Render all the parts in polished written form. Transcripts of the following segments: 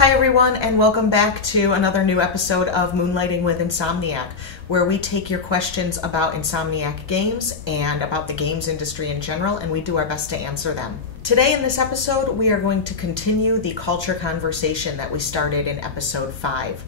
Hi everyone, and welcome back to another new episode of Moonlighting with Insomniac, where we take your questions about Insomniac games and about the games industry in general, and we do our best to answer them. Today in this episode, we are going to continue the culture conversation that we started in episode 5.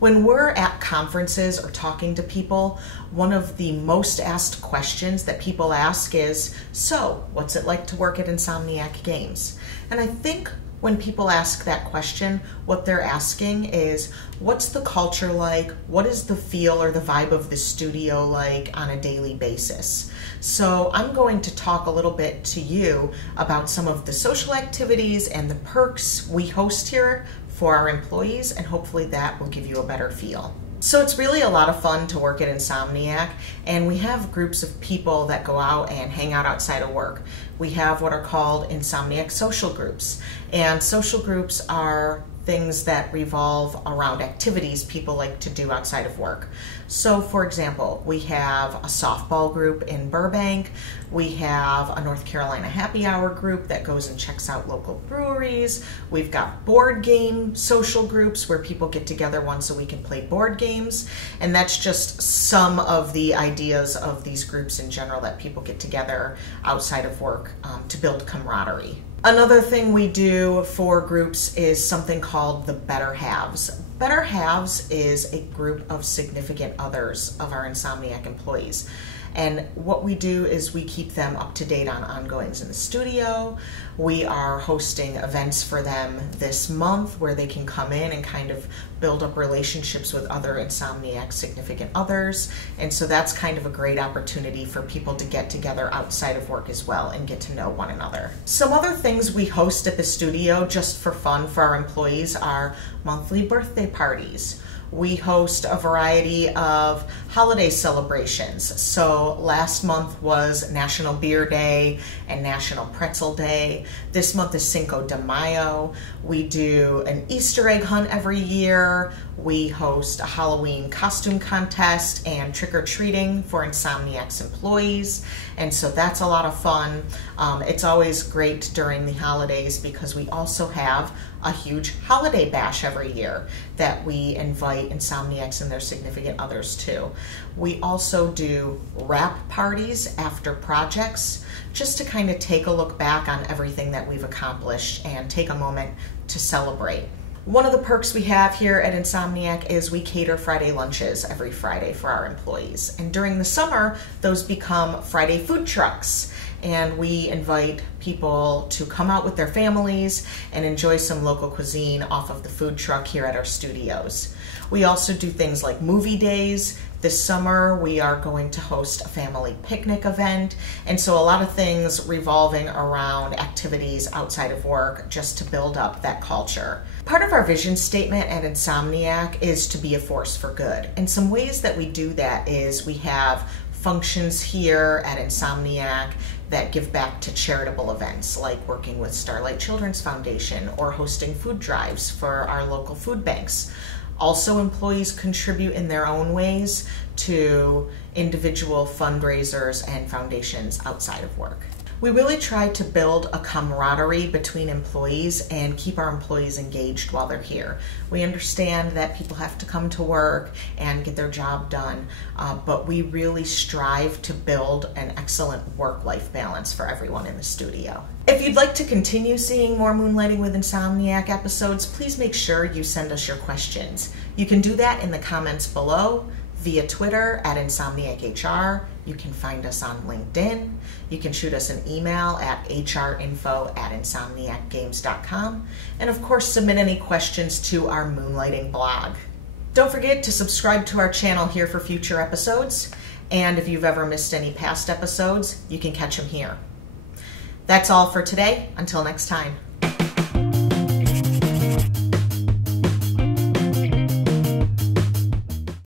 When we're at conferences or talking to people, one of the most asked questions that people ask is, so, what's it like to work at Insomniac Games? And I think when people ask that question, what they're asking is, what's the culture like? What is the feel or the vibe of the studio like on a daily basis? So I'm going to talk a little bit to you about some of the social activities and the perks we host here for our employees, and hopefully that will give you a better feel. So it's really a lot of fun to work at Insomniac, and we have groups of people that go out and hang out outside of work. We have what are called Insomniac social groups, and social groups are things that revolve around activities people like to do outside of work. So for example, we have a softball group in Burbank, we have a North Carolina happy hour group that goes and checks out local breweries, we've got board game social groups where people get together once a week and play board games, and that's just some of the ideas of these groups in general that people get together outside of work to build camaraderie. Another thing we do for groups is something called the Better Halves. Better Halves is a group of significant others of our Insomniac employees. And what we do is we keep them up to date on ongoings in the studio. We are hosting events for them this month where they can come in and kind of build up relationships with other Insomniac significant others. And so that's kind of a great opportunity for people to get together outside of work as well and get to know one another. Some other things we host at the studio just for fun for our employees are monthly birthday parties. We host a variety of holiday celebrations. So last month was National Beer Day and National Pretzel Day. This month is Cinco de Mayo. We do an Easter egg hunt every year. We host a Halloween costume contest and trick-or-treating for Insomniac's employees. And so that's a lot of fun. It's always great during the holidays because we also have a huge holiday bash every year that we invite Insomniacs and their significant others to. We also do wrap parties after projects just to kind of take a look back on everything that we've accomplished and take a moment to celebrate. One of the perks we have here at Insomniac is we cater Friday lunches every Friday for our employees. And during the summer, those become Friday food trucks. And we invite people to come out with their families and enjoy some local cuisine off of the food truck here at our studios. We also do things like movie days. This summer we are going to host a family picnic event, and so a lot of things revolving around activities outside of work just to build up that culture. Part of our vision statement at Insomniac is to be a force for good, and some ways that we do that is we have functions here at Insomniac that give back to charitable events like working with Starlight Children's Foundation or hosting food drives for our local food banks. Also, employees contribute in their own ways to individual fundraisers and foundations outside of work. We really try to build a camaraderie between employees and keep our employees engaged while they're here. We understand that people have to come to work and get their job done, but we really strive to build an excellent work-life balance for everyone in the studio. If you'd like to continue seeing more Moonlighting with Insomniac episodes, please make sure you send us your questions. You can do that in the comments below, via Twitter at InsomniacHR. You can find us on LinkedIn. You can shoot us an email at hrinfo@insomniacgames.com. And of course, submit any questions to our Moonlighting blog. Don't forget to subscribe to our channel here for future episodes. And if you've ever missed any past episodes, you can catch them here. That's all for today. Until next time.